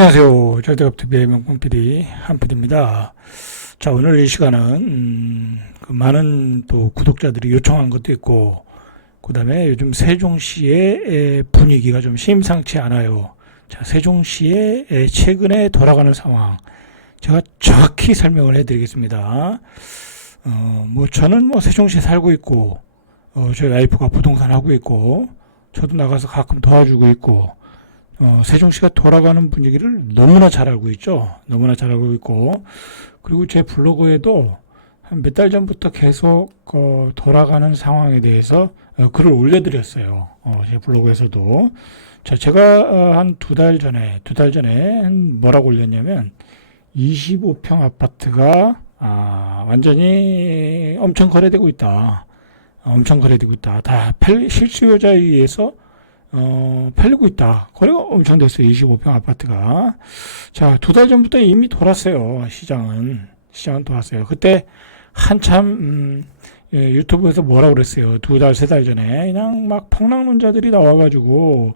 안녕하세요. 절대급TV의 명품 PD 한PD입니다. 자, 오늘 이 시간은 그 많은 또 구독자들이 요청한 것도 있고, 그 다음에 요즘 세종시의 분위기가 좀 심상치 않아요. 자, 세종시의 최근에 돌아가는 상황 제가 정확히 설명을 해드리겠습니다. 저는 세종시에 살고 있고, 저희 와이프가 부동산 하고 있고, 저도 나가서 가끔 도와주고 있고, 세종시가 돌아가는 분위기를 너무나 잘 알고 있죠. 너무나 잘 알고 있고, 그리고 제 블로그에도 한 몇 달 전부터 계속 돌아가는 상황에 대해서 글을 올려드렸어요. 제 블로그에서도. 자, 제가 한 두 달 전에 뭐라고 올렸냐면, 25평 아파트가 완전히 엄청 거래되고 있다. 엄청 거래되고 있다. 다 실수요자에 의해서 팔리고 있다. 거래가 엄청 됐어요. 25평 아파트가. 자, 두 달 전부터 이미 돌았어요. 시장은 돌았어요. 그때 한참, 유튜브에서 뭐라고 그랬어요. 두 달, 세 달 전에. 그냥 막 폭락론자들이 나와가지고,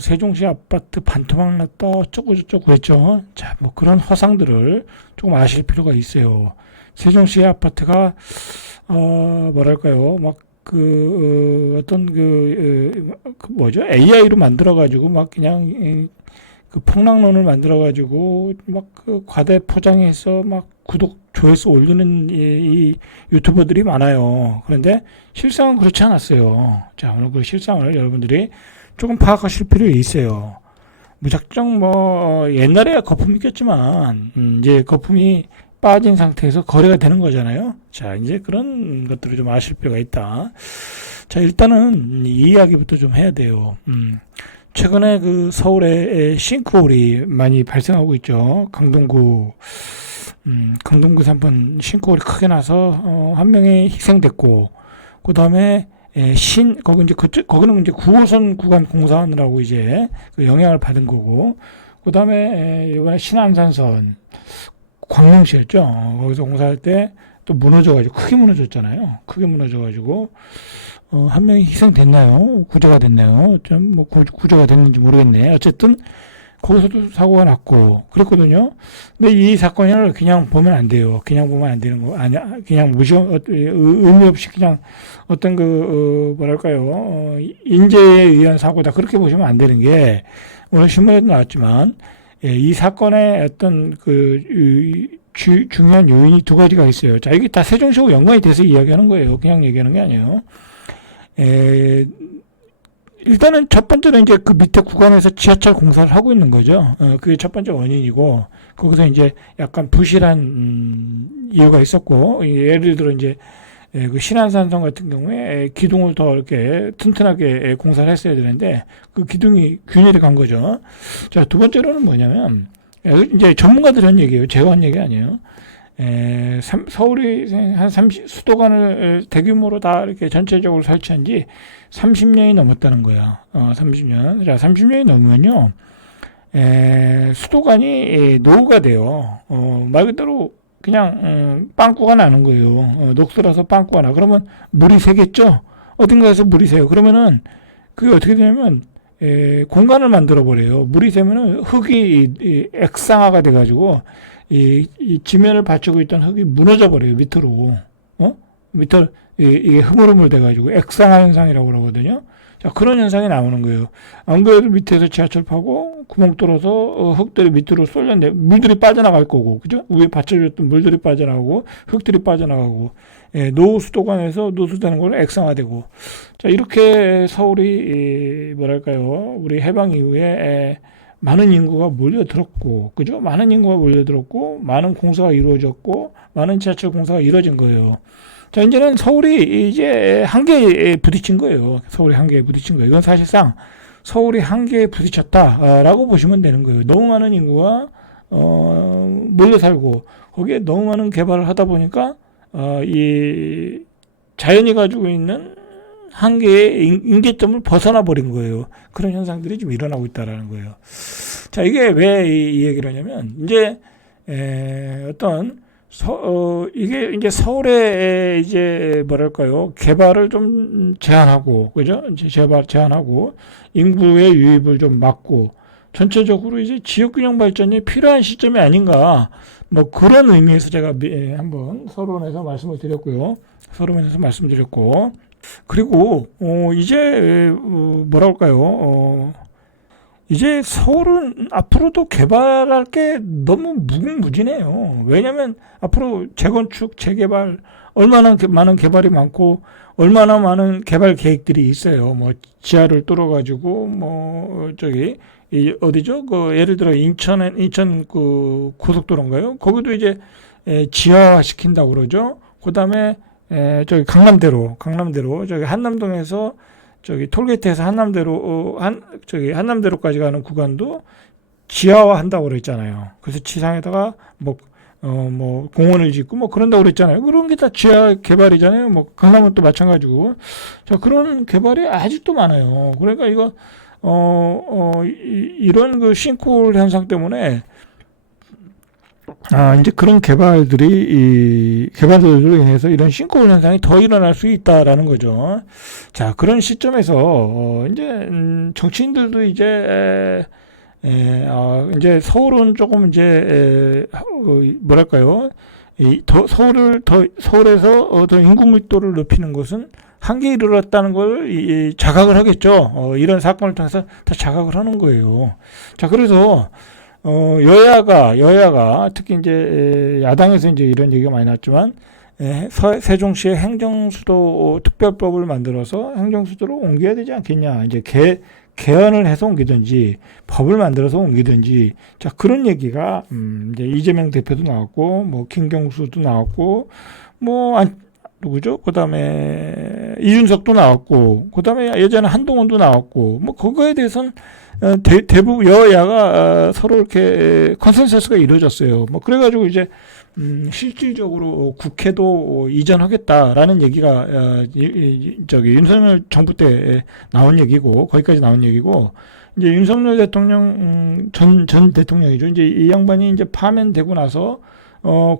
세종시 아파트 반토막 났다, 어쩌고저쩌고 했죠. 자, 그런 허상들을 조금 아실 필요가 있어요. 세종시 아파트가, 뭐랄까요. AI로 만들어가지고, 그냥, 그 폭락론을 만들어가지고, 과대 포장해서, 구독, 조회수 올리는 이 유튜버들이 많아요. 그런데 실상은 그렇지 않았어요. 자, 오늘 그 실상을 여러분들이 조금 파악하실 필요가 있어요. 무작정 옛날에 거품이 꼈지만, 이제 거품이 빠진 상태에서 거래가 되는 거잖아요. 자, 이제 그런 것들을 좀 아실 필요가 있다. 자, 일단은 이 이야기부터 좀 해야 돼요. 최근에 그 서울에 싱크홀이 많이 발생하고 있죠. 강동구 3번 싱크홀이 크게 나서 한 명이 희생됐고, 그 다음에 거기는 이제 9호선 구간 공사하느라고 이제 그 영향을 받은 거고, 그 다음에 이번에 신안산선 광명시였죠. 거기서 공사할 때 또 무너져가지고 크게 무너졌잖아요. 크게 무너져가지고 한 명이 희생됐나요? 구조가 됐나요? 구조가 됐는지 모르겠네. 어쨌든 거기서도 사고가 났고 그랬거든요. 근데 이 사건을 그냥 보면 안 돼요. 그냥 보면 안 되는 거 아니야. 그냥 의미 없이 그냥 어떤 뭐랄까요, 인재에 의한 사고다, 그렇게 보시면 안 되는 게, 오늘 신문에도 나왔지만, 이 사건의 어떤 중요한 요인이 두 가지가 있어요. 자, 이게 다 세종시하고 연관이 돼서 이야기하는 거예요. 그냥 얘기하는 게 아니에요. 일단은 첫 번째는 이제 그 밑에 구간에서 지하철 공사를 하고 있는 거죠. 그게 첫 번째 원인이고, 거기서 이제 약간 부실한 이유가 있었고, 예를 들어 이제 그 신안산선 같은 경우에 기둥을 더 이렇게 튼튼하게 공사를 했어야 되는데, 그 기둥이 균일이 간 거죠. 자, 두 번째로는 뭐냐면, 이제 전문가들 한 얘기예요. 제가 한 얘기 아니에요. 서울이 수도관을 대규모로 다 이렇게 전체적으로 설치한 지 30년이 넘었다는 거야. 30년. 자, 30년이 넘으면요, 수도관이 노후가 돼요. 말 그대로 그냥, 빵꾸가 나는 거예요. 녹슬어서 빵꾸가 나. 그러면 물이 새겠죠? 어딘가에서 물이 새요. 그러면은, 그게 어떻게 되냐면, 공간을 만들어 버려요. 물이 새면은 흙이 액상화가 돼가지고, 이 지면을 받치고 있던 흙이 무너져 버려요. 밑으로. 밑으로, 이게 흐물흐물 돼가지고, 액상화 현상이라고 그러거든요. 자, 그런 현상이 나오는 거예요. 안 그래도 밑에서 지하철 파고 구멍 뚫어서 흙들이 밑으로 쏠렸는데 물들이 빠져나갈 거고, 그죠? 위에 받쳐줬던 물들이 빠져나가고 흙들이 빠져나가고, 노후 수도관에서 누수되는 걸로 액상화되고. 자, 이렇게 서울이 뭐랄까요? 우리 해방 이후에 많은 인구가 몰려들었고, 그죠? 많은 인구가 몰려들었고, 많은 공사가 이루어졌고, 많은 지하철 공사가 이루어진 거예요. 자, 이제는 서울이 이제 한계에 부딪힌 거예요. 서울이 한계에 부딪힌 거예요. 이건 사실상 서울이 한계에 부딪혔다라고 보시면 되는 거예요. 너무 많은 인구가 몰려 살고, 거기에 너무 많은 개발을 하다 보니까 이 자연이 가지고 있는 한계의 임계점을 벗어나 버린 거예요. 그런 현상들이 좀 일어나고 있다라는 거예요. 자, 이게 왜 이 얘기를 하냐면, 이제 이게 이제 서울의 이제 뭐랄까요, 개발을 좀 제한하고, 그죠? 제한하고, 인구의 유입을 좀 막고, 전체적으로 이제 지역균형 발전이 필요한 시점이 아닌가, 뭐 그런 의미에서 제가 한번 서론에서 말씀을 드렸고요. 서론에서 말씀드렸고, 그리고 이제 뭐랄까요? 이제 서울은 앞으로도 개발할 게 너무 무궁무진해요. 왜냐하면 앞으로 재건축, 재개발 얼마나 많은 개발이 많고 얼마나 많은 개발 계획들이 있어요. 뭐 지하를 뚫어가지고 뭐 저기 어디죠? 그 예를 들어 인천 그 고속도로인가요? 거기도 이제 지하화 시킨다고 그러죠. 그다음에 저기 강남대로 저기 한남동에서 저기 톨게이트에서 한남대로까지 가는 구간도 지하화 한다고 그랬잖아요. 그래서 지상에다가 뭐 공원을 짓고 뭐 그런다고 그랬잖아요. 그런 게 다 지하 개발이잖아요. 뭐 강남은 또 마찬가지고. 자, 그런 개발이 아직도 많아요. 그러니까 이거 이런 그 싱크홀 현상 때문에 이제 그런 개발들로 인해서 이런 싱크홀 현상이 더 일어날 수 있다라는 거죠. 자, 그런 시점에서, 이제, 정치인들도 이제 서울은 조금 뭐랄까요. 서울에서 더 인구 밀도를 높이는 것은 한계에 이르렀다는 걸 자각을 하겠죠. 이런 사건을 통해서 다 자각을 하는 거예요. 자, 그래서, 여야가 특히 이제 야당에서 이제 이런 얘기가 많이 나왔지만 세종시에 행정수도 특별법을 만들어서 행정수도로 옮겨야 되지 않겠냐. 이제 개헌을 해서 옮기든지 법을 만들어서 옮기든지 자 그런 얘기가 이제 이재명 대표도 나왔고 뭐 김경수도 나왔고 뭐 누구죠? 그다음에 이준석도 나왔고 그다음에 예전에 한동훈도 나왔고 뭐 그거에 대해서는 대부분 여야가 서로 이렇게 컨센서스가 이루어졌어요. 뭐 그래가지고 이제 실질적으로 국회도 이전하겠다라는 얘기가 저기 윤석열 정부 때 나온 얘기고 거기까지 나온 얘기고 이제 윤석열 대통령 전 대통령이죠. 이제 이 양반이 이제 파면되고 나서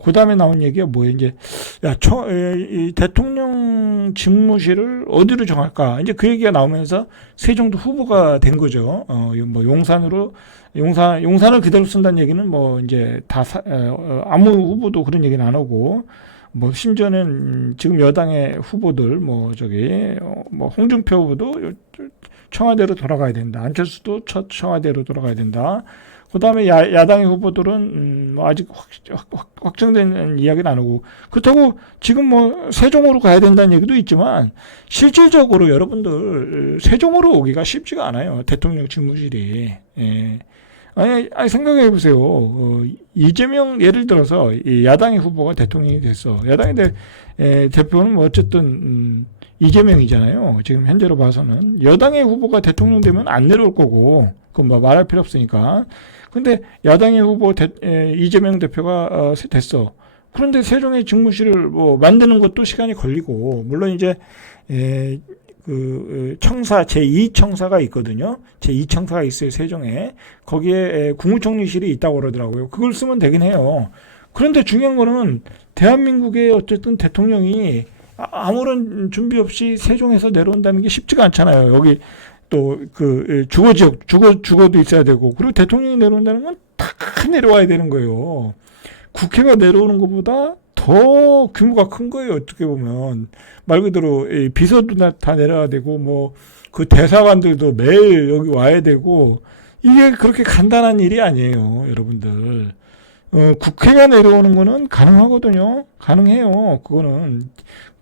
그 다음에 나온 얘기가 뭐예요? 이제, 이 대통령 집무실을 어디로 정할까? 이제 그 얘기가 나오면서 세종도 후보가 된 거죠. 뭐 용산을 그대로 쓴다는 얘기는 뭐 이제 아무 후보도 그런 얘기는 안 하고, 뭐 심지어는 지금 여당의 후보들, 뭐 뭐 홍준표 후보도 청와대로 돌아가야 된다. 안철수도 청와대로 돌아가야 된다. 그 다음에 야당의 후보들은 뭐 아직 확정된 이야기는 안 하고 그렇다고 지금 뭐 세종으로 가야 된다는 얘기도 있지만 실질적으로 여러분들 세종으로 오기가 쉽지가 않아요. 대통령 집무실이. 예. 아니 생각해 보세요. 이재명 예를 들어서 이 야당의 후보가 대통령이 됐어. 야당의 대표는 뭐 어쨌든 이재명이잖아요. 지금 현재로 봐서는 여당의 후보가 대통령 되면 안 내려올 거고 그건 뭐 말할 필요 없으니까. 근데 야당의 후보 이재명 대표가 됐어. 그런데 세종의 집무실을 뭐 만드는 것도 시간이 걸리고 물론 이제 그 청사 제2청사가 있거든요. 제2청사가 있어요. 세종에. 거기에 국무총리실이 있다고 그러더라고요. 그걸 쓰면 되긴 해요. 그런데 중요한 거는 대한민국의 어쨌든 대통령이 아무런 준비 없이 세종에서 내려온다는 게 쉽지가 않잖아요. 여기 또 그 주거도 있어야 되고 그리고 대통령이 내려온다는 건 다 내려와야 되는 거예요. 국회가 내려오는 것보다 더 규모가 큰 거예요. 어떻게 보면 말 그대로 비서도 다 내려야 되고 뭐 그 대사관들도 매일 여기 와야 되고 이게 그렇게 간단한 일이 아니에요, 여러분들. 국회가 내려오는 거는 가능하거든요. 가능해요. 그거는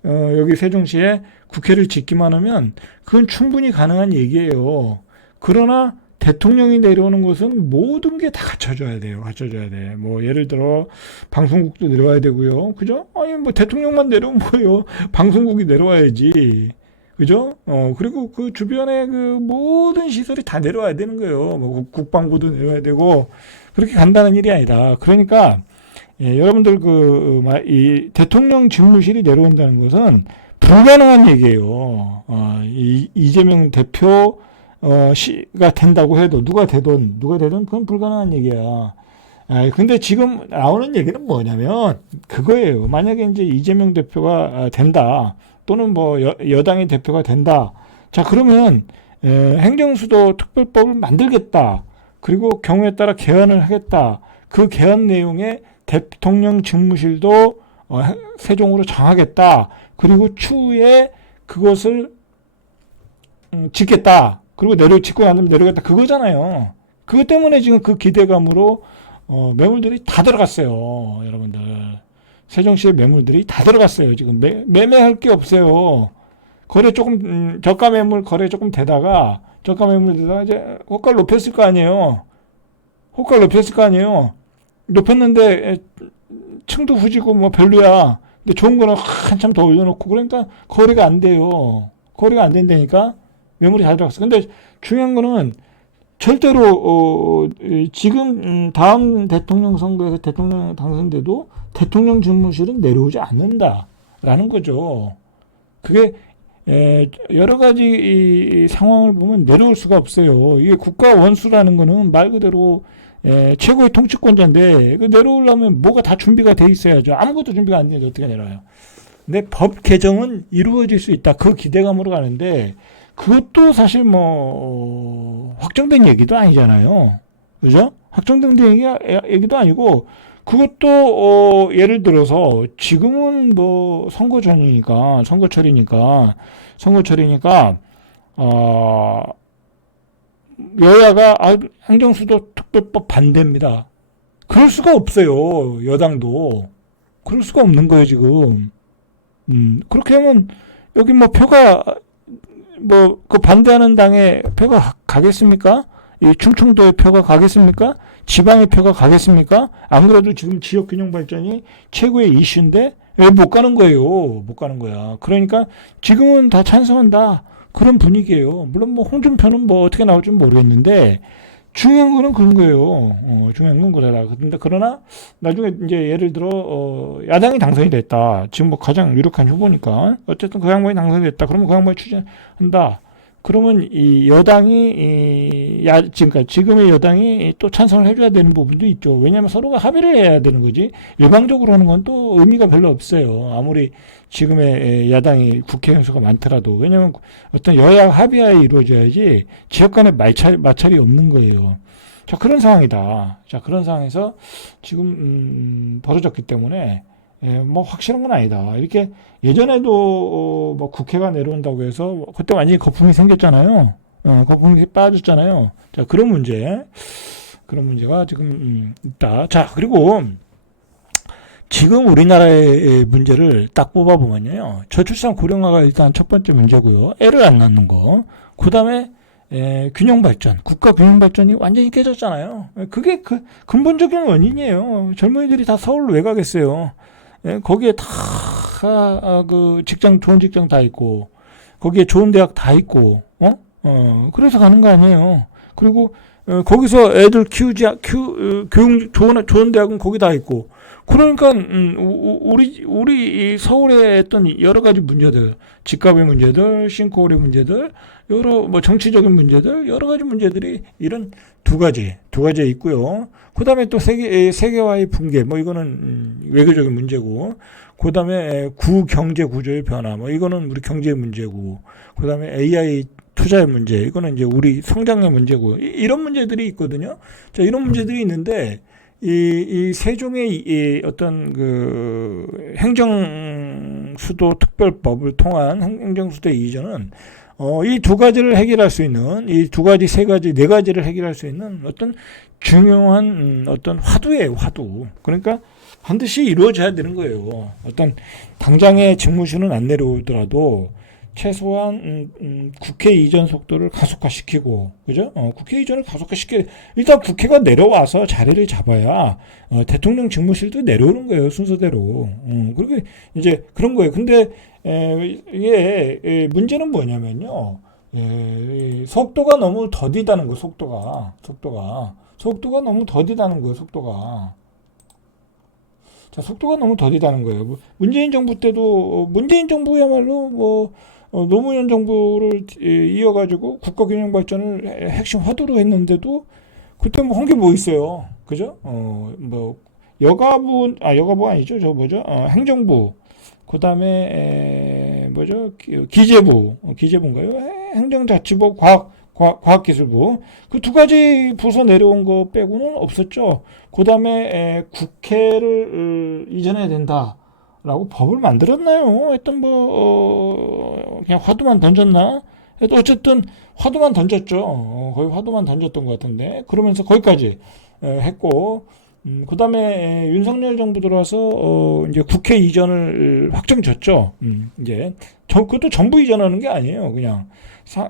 여기 세종시에 국회를 짓기만 하면 그건 충분히 가능한 얘기예요. 그러나 대통령이 내려오는 것은 모든 게 다 갖춰져야 돼요. 갖춰져야 돼. 뭐 예를 들어 방송국도 내려와야 되고요. 그죠? 아니 뭐 대통령만 내려오면 뭐예요? 방송국이 내려와야지. 그죠? 그리고 그 주변에 그 모든 시설이 다 내려와야 되는 거예요. 뭐 국방부도 내려와야 되고 그렇게 간단한 일이 아니다. 그러니까 여러분들 이 대통령 집무실이 내려온다는 것은 불가능한 얘기예요. 이재명 대표 가 된다고 해도 누가 되든 그건 불가능한 얘기야. 근데 지금 나오는 얘기는 뭐냐면 그거예요. 만약에 이제 이재명 대표가 된다 또는 뭐 여당의 대표가 된다. 자 그러면 행정수도 특별법을 만들겠다. 그리고 경우에 따라 개헌을 하겠다. 그 개헌 내용에 대통령 직무실도 세종으로 정하겠다. 그리고 추후에 그것을 짓겠다. 그리고 짓고 난 다음에 내려겠다. 그거잖아요. 그것 때문에 지금 그 기대감으로 매물들이 다 들어갔어요. 여러분들. 세종시의 매물들이 다 들어갔어요. 지금 매매할 게 없어요. 거래 조금 저가 매물 거래 조금 되다가 저가 매물 되다가 이제 호가를 높였을 거 아니에요. 호가를 높였을 거 아니에요. 높였는데 층도 후지고 뭐 별로야. 근데 좋은 거는 한참 더 올려놓고 그러니까 거래가 안 돼요. 거래가 안 된다니까 매물이 다 들어갔어. 근데 중요한 거는 절대로 지금 다음 대통령 선거에서 대통령 당선돼도 대통령 집무실은 내려오지 않는다라는 거죠. 그게 여러 가지 이 상황을 보면 내려올 수가 없어요. 이게 국가 원수라는 거는 말 그대로 최고의 통치권자인데 그 내려오려면 뭐가 다 준비가 돼 있어야죠. 아무것도 준비가 안 되는데 어떻게 내려와요? 근데 법 개정은 이루어질 수 있다. 그 기대감으로 가는데 그것도 사실 뭐 확정된 얘기도 아니잖아요. 그죠? 확정된 얘기도 아니고 그것도 예를 들어서 지금은 뭐 선거철이니까 여야가 행정수도 특별법 반대입니다. 그럴 수가 없어요. 여당도 그럴 수가 없는 거예요 지금. 그렇게 하면 여기 뭐 표가 뭐 그 반대하는 당에 표가 가겠습니까? 이 충청도의 표가 가겠습니까? 지방의 표가 가겠습니까? 안 그래도 지금 지역균형 발전이 최고의 이슈인데 왜 못 가는 거예요? 못 가는 거야. 그러니까 지금은 다 찬성한다. 그런 분위기예요. 물론 뭐 홍준표는 뭐 어떻게 나올지 모르겠는데 중요한 거는 그런 거예요. 중요한 건 그러다. 근데 그러나 나중에 이제 예를 들어 야당이 당선이 됐다. 지금 뭐 가장 유력한 후보니까 어쨌든 그 양반이 당선이 됐다. 그러면 그 양반이 추진한다. 그러면 이 여당이 지금의 여당이 또 찬성을 해줘야 되는 부분도 있죠. 왜냐하면 서로가 합의를 해야 되는 거지. 일방적으로 하는 건 또 의미가 별로 없어요. 아무리 지금의 야당이 국회 의수가 많더라도 왜냐하면 어떤 여야 합의하에 이루어져야지 지역 간의 마찰이 없는 거예요. 자 그런 상황이다. 자 그런 상황에서 지금 벌어졌기 때문에 뭐 확실한 건 아니다. 이렇게 예전에도 뭐 국회가 내려온다고 해서 그때 완전히 거품이 생겼잖아요. 거품이 빠졌잖아요. 자 그런 문제가 지금 있다. 자 그리고 지금 우리나라의 문제를 딱 뽑아보면요. 저출산 고령화가 일단 첫 번째 문제고요. 애를 안 낳는 거. 그 다음에 균형 발전, 국가 균형 발전이 완전히 깨졌잖아요. 그게 그 근본적인 원인이에요. 젊은이들이 다 서울로 왜 가겠어요? 거기에 다 그 좋은 직장 다 있고 거기에 좋은 대학 다 있고 그래서 가는 거 아니에요. 그리고 거기서 애들 교육 좋은 대학은 거기 다 있고 그러니까 우리 서울에 했던 여러 가지 문제들, 집값의 문제들, 싱크홀의 문제들, 여러 뭐 정치적인 문제들, 여러 가지 문제들이 이런 두 가지에 있고요. 그다음에 또 세계화의 붕괴, 뭐 이거는 외교적인 문제고, 그다음에 구경제 구조의 변화, 뭐 이거는 우리 경제의 문제고, 그다음에 AI 투자의 문제, 이거는 이제 우리 성장의 문제고, 이런 문제들이 있거든요. 자, 이런 문제들이 있는데. 이 세종의 이 어떤 그 행정수도 특별법을 통한 행정수도 이전은 이 두 가지를 해결할 수 있는 이 두 가지 세 가지 네 가지를 해결할 수 있는 어떤 중요한 어떤 화두예요, 화두. 그러니까 반드시 이루어져야 되는 거예요. 어떤 당장의 직무실은 안 내려오더라도 최소한 국회 이전 속도를 가속화시키고, 그죠? 국회 이전을 일단 국회가 내려와서 자리를 잡아야 대통령 직무실도 내려오는 거예요, 순서대로. 그리고 이제 그런 거예요. 근데 이게 문제는 뭐냐면요, 속도가 너무 더디다는 거예요. 속도가 너무 더디다는 거예요. 자, 속도가 너무 더디다는 거예요. 문재인 정부 때도 문재인 정부야말로 뭐 노무현 정부를 이어가지고 국가균형 발전을 핵심 화두로 했는데도 그때 뭐 한 게 뭐 있어요, 그죠? 뭐 여가부 아니죠, 저 뭐죠? 행정부, 그 다음에 뭐죠? 기재부인가요? 행정자치부, 과학기술부. 그 두 가지 부서 내려온 거 빼고는 없었죠. 그 다음에 국회를 이전해야 된다라고 법을 만들었나요? 하여튼 그냥 화두만 던졌나? 그래도 어쨌든 화두만 던졌죠. 거의 화두만 던졌던 것 같은데 그러면서 거기까지 했고, 그 다음에 윤석열 정부 들어와서 이제 국회 이전을 확정졌죠. 이제 그것도 전부 이전하는 게 아니에요. 그냥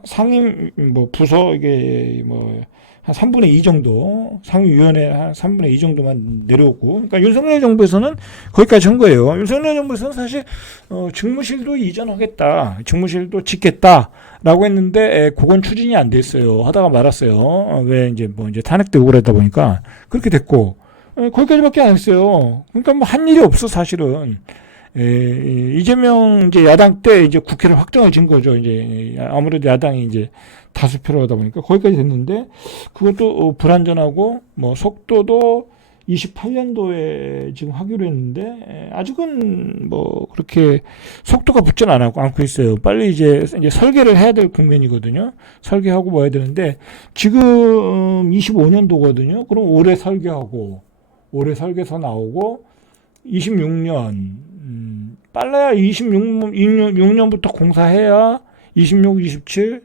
상임 부서 이게 한 3분의 2 정도, 상임위원회 한 3분의 2 정도만 내려오고, 그러니까 윤석열 정부에서는 거기까지 한 거예요. 윤석열 정부에서는 사실 직무실도 이전하겠다, 직무실도 짓겠다라고 했는데 그건 추진이 안 됐어요. 하다가 말았어요. 왜 이제 탄핵되고 그러다 보니까 그렇게 됐고, 거기까지밖에 안 했어요. 그러니까 한 일이 없어 사실은. 이재명 이제 야당 때 이제 국회를 확정을 진 거죠. 이제 아무래도 야당이 이제 다수표로 하다 보니까 거기까지 됐는데 그것도 불완전하고 속도도 28년도에 지금 하기로 했는데 아직은 그렇게 속도가 붙진 않고 있어요. 빨리 이제 설계를 해야 될 국면이거든요. 설계하고 해야 되는데 지금 25년도거든요. 그럼 올해 설계하고 올해 설계서 나오고 26년 빨라야 26년부터 공사해야 26, 27,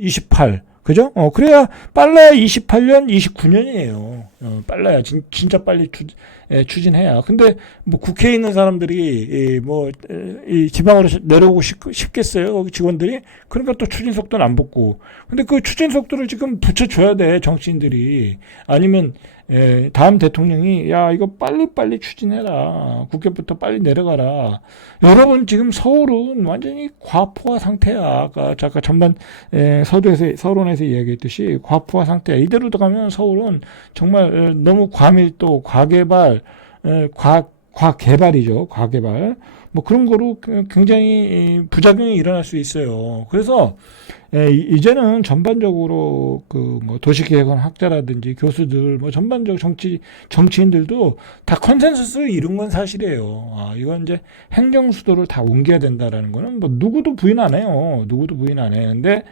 28 그죠? 그래야 빨라야 28년, 29년이에요. 빨라야 진짜 빨리 추진해야. 근데 국회에 있는 사람들이 이 지방으로 내려오고 싶겠어요? 거기 직원들이. 그러니까 또 추진 속도는 안 붙고. 근데 그 추진 속도를 지금 붙여줘야 돼, 정치인들이. 아니면 다음 대통령이 야 이거 빨리 추진해라. 국회부터 빨리 내려가라. 여러분 지금 서울은 완전히 과포화 상태야. 아까 전반 서론에서 이야기했듯이 과포화 상태야. 이대로 가면 서울은 정말 너무 과밀도, 과개발, 과개발이죠. 과개발. 그런 거로 굉장히 부작용이 일어날 수 있어요. 그래서 이제는 전반적으로 도시계획원 학자라든지 교수들, 전반적 정치인들도 다 컨센서스를 이룬 건 사실이에요. 이건 이제 행정수도를 다 옮겨야 된다라는 거는 누구도 부인 안 해요. 누구도 부인 안 해. 근데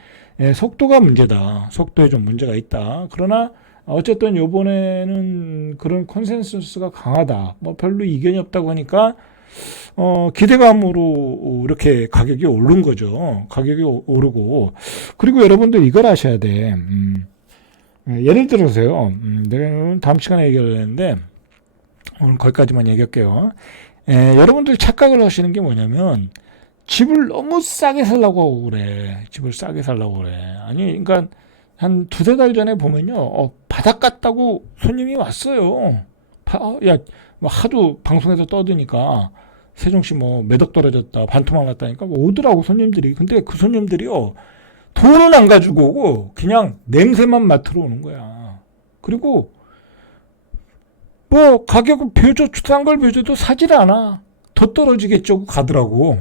속도가 문제다. 속도에 좀 문제가 있다. 그러나 어쨌든 요번에는 그런 컨센서스가 강하다. 별로 이견이 없다고 하니까 기대감으로 이렇게 가격이 오른 거죠. 가격이 오르고. 그리고 여러분들 이걸 아셔야 돼. 예를 들어서요. 내가 다음 시간에 얘기를 했는데, 오늘 거기까지만 얘기할게요. 여러분들 착각을 하시는 게 뭐냐면, 집을 너무 싸게 살라고 하고 그래. 집을 싸게 살라고 그래. 아니, 그러니까, 한 두세 달 전에 보면요. 바닥 같다고 손님이 왔어요. 야, 하도 방송에서 떠드니까, 세종시 몇 억 떨어졌다, 반토막 났다니까 오더라고 손님들이. 근데 그 손님들이요 돈은 안 가지고 오고 그냥 냄새만 맡으러 오는 거야. 그리고 가격은 싼 걸 배줘도 사질 않아. 더 떨어지겠죠 가더라고.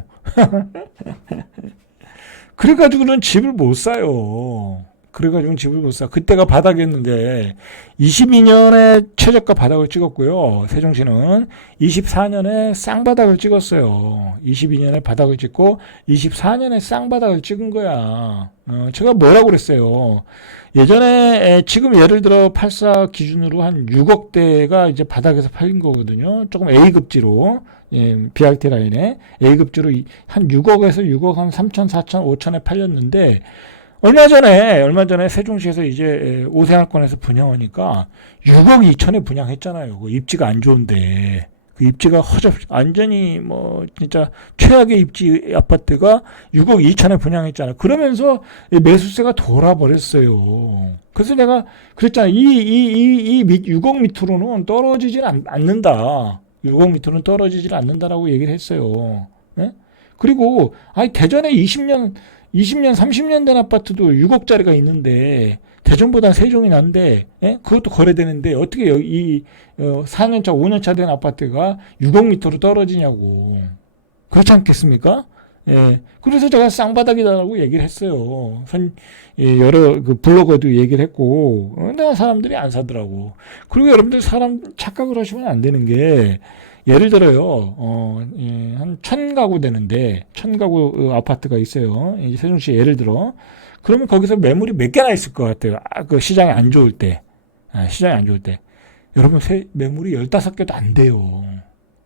그래가지고는 집을 못 사요. 그래가지고 집을 못 사. 그때가 바닥이었는데 22년에 최저가 바닥을 찍었고요. 세종시는 24년에 쌍바닥을 찍었어요. 22년에 바닥을 찍고 24년에 쌍바닥을 찍은 거야. 제가 뭐라고 그랬어요. 예전에 지금 예를 들어 84 기준으로 한 6억대가 이제 바닥에서 팔린 거거든요. 조금 A급지로. BRT 라인에 A급지로 한 6억에서 6억 한 3천, 4천, 5천에 팔렸는데 얼마 전에 세종시에서 이제 오세훈권에서 분양하니까 6억 2천에 분양했잖아요. 그 입지가 안 좋은데. 그 입지가 완전히 진짜 최악의 입지 아파트가 6억 2천에 분양했잖아요. 그러면서 매수세가 돌아버렸어요. 그래서 내가 그랬잖아. 이 6억 밑으로는 떨어지질 않는다. 6억 밑으로는 떨어지질 않는다라고 얘기를 했어요. 네? 그리고, 대전에 20년, 30년 된 아파트도 6억짜리가 있는데, 대전보다 세종이 난데, 그것도 거래되는데, 어떻게 4년차, 5년차 된 아파트가 6억 밑으로 떨어지냐고. 그렇지 않겠습니까? 그래서 제가 쌍바닥이다라고 얘기를 했어요. 여러 블로그에도 얘기를 했고, 근데 사람들이 안 사더라고. 그리고 여러분들 착각을 하시면 안 되는 게, 예를 들어요, 한 1000가구 되는데, 1000가구 아파트가 있어요. 세종시 예를 들어. 그러면 거기서 매물이 몇 개나 있을 것 같아요. 그 시장이 안 좋을 때. 시장이 안 좋을 때. 여러분, 매물이 15개도 안 돼요.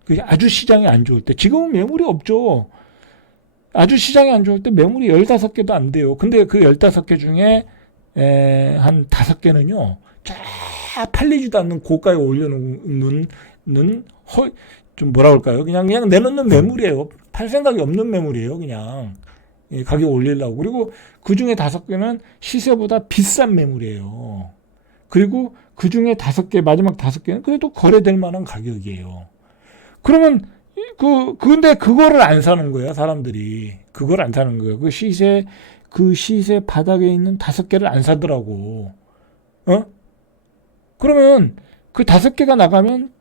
그게 아주 시장이 안 좋을 때. 지금은 매물이 없죠. 아주 시장이 안 좋을 때 매물이 15개도 안 돼요. 근데 그 15개 중에 한 5개는요. 쫙 팔리지도 않는 고가에 올려놓는 좀 뭐라 그럴까요? 그냥 내놓는 매물이에요. 팔 생각이 없는 매물이에요. 그냥 가격 올리려고. 그리고 그 중에 5개는 시세보다 비싼 매물이에요. 그리고 그 중에 5개, 마지막 5개는 그래도 거래될 만한 가격이에요. 그러면 근데 그거를 안 사는 거예요, 사람들이. 그걸 안 사는 거예요. 그 시세 바닥에 있는 5개를 안 사더라고. 그러면 그 5개가 나가면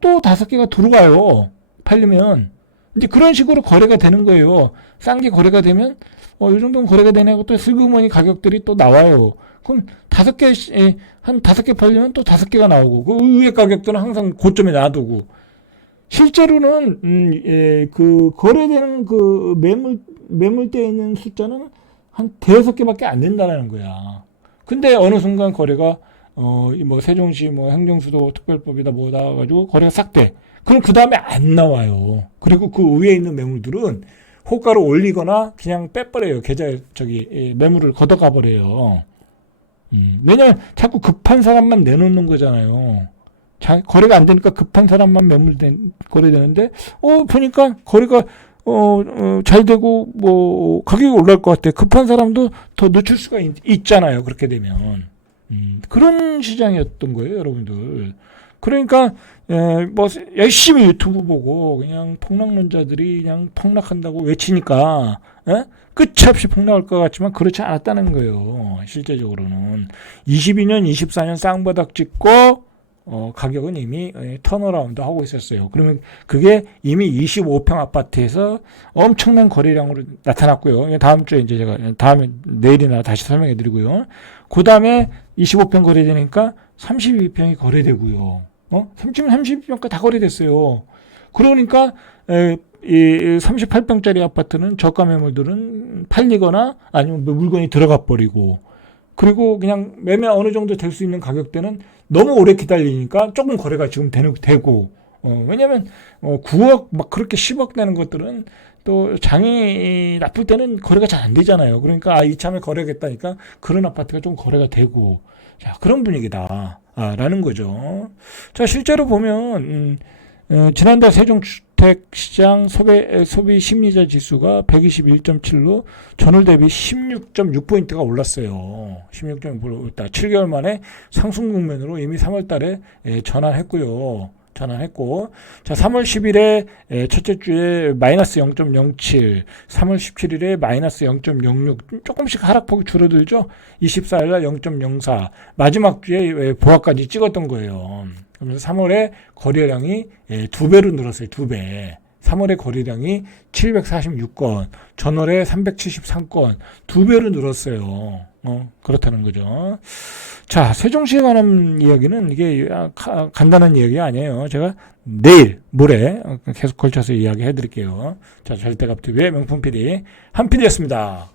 또 5개가 들어와요. 팔리면. 이제 그런 식으로 거래가 되는 거예요. 싼 게 거래가 되면, 이 정도는 거래가 되네 하고 또 슬그머니 가격들이 또 나와요. 그럼 한 5개 팔리면 또 5개가 나오고, 그 위에 가격들은 항상 고점에 놔두고, 실제로는 그 거래되는 그 매물대에 있는 숫자는 한 5개밖에 안 된다는 거야. 근데 어느 순간 거래가 뭐 세종시 뭐 행정수도 특별법이다 뭐다 가지고 거래가 싹 돼. 그럼 그 다음에 안 나와요. 그리고 그 위에 있는 매물들은 호가를 올리거나 그냥 빼버려요. 매물을 걷어가 버려요. 왜냐면 자꾸 급한 사람만 내놓는 거잖아요. 거래가 안 되니까 급한 사람만 거래되는데, 보니까 거래가, 잘 되고, 뭐, 가격이 올라갈 것 같아. 급한 사람도 더 늦출 수가 있잖아요. 그렇게 되면. 그런 시장이었던 거예요, 여러분들. 그러니까, 뭐, 열심히 유튜브 보고, 그냥 폭락론자들이 그냥 폭락한다고 외치니까, 끝이 없이 폭락할 것 같지만 그렇지 않았다는 거예요. 실제적으로는. 22년, 24년 쌍바닥 찍고, 가격은 이미 턴어라운드 하고 있었어요. 그러면 그게 이미 25평 아파트에서 엄청난 거래량으로 나타났고요. 다음 주에 이제 제가 내일이나 다시 설명해 드리고요. 그 다음에 25평 거래되니까 32평이 거래되고요. 32평까지 다 거래됐어요. 그러니까 이 38평짜리 아파트는 저가 매물들은 팔리거나 아니면 물건이 들어가 버리고, 그리고 그냥 매매 어느 정도 될 수 있는 가격대는 너무 오래 기다리니까 조금 거래가 지금 되고, 왜냐면 9억 막 그렇게 10억 되는 것들은 또 장이 나쁠 때는 거래가 잘 안 되잖아요. 그러니까 이참에 거래하겠다니까 그런 아파트가 좀 거래가 되고, 자, 그런 분위기다 라는 거죠. 자, 실제로 보면 지난달 세종주택시장 소비 심리자 지수가 121.7로 전월 대비 16.6포인트가 올랐어요. 16.6% 올랐다. 7개월 만에 상승 국면으로 이미 3월 달에 전환했고요. 자, 3월 10일에 첫째 주에 마이너스 0.07, 3월 17일에 마이너스 0.06, 조금씩 하락폭이 줄어들죠. 24일 날 0.04, 마지막 주에 보합까지 찍었던 거예요. 그러면서 3월에 거래량이 2배로 늘었어요. 2배. 3월에 거래량이 746건, 전월에 373건, 2배로 늘었어요. 그렇다는 거죠. 자, 세종시에 관한 이야기는 이게 간단한 이야기가 아니에요. 제가 내일, 모레 계속 걸쳐서 이야기 해드릴게요. 자, 절대값TV의 명품 PD, 한 PD였습니다.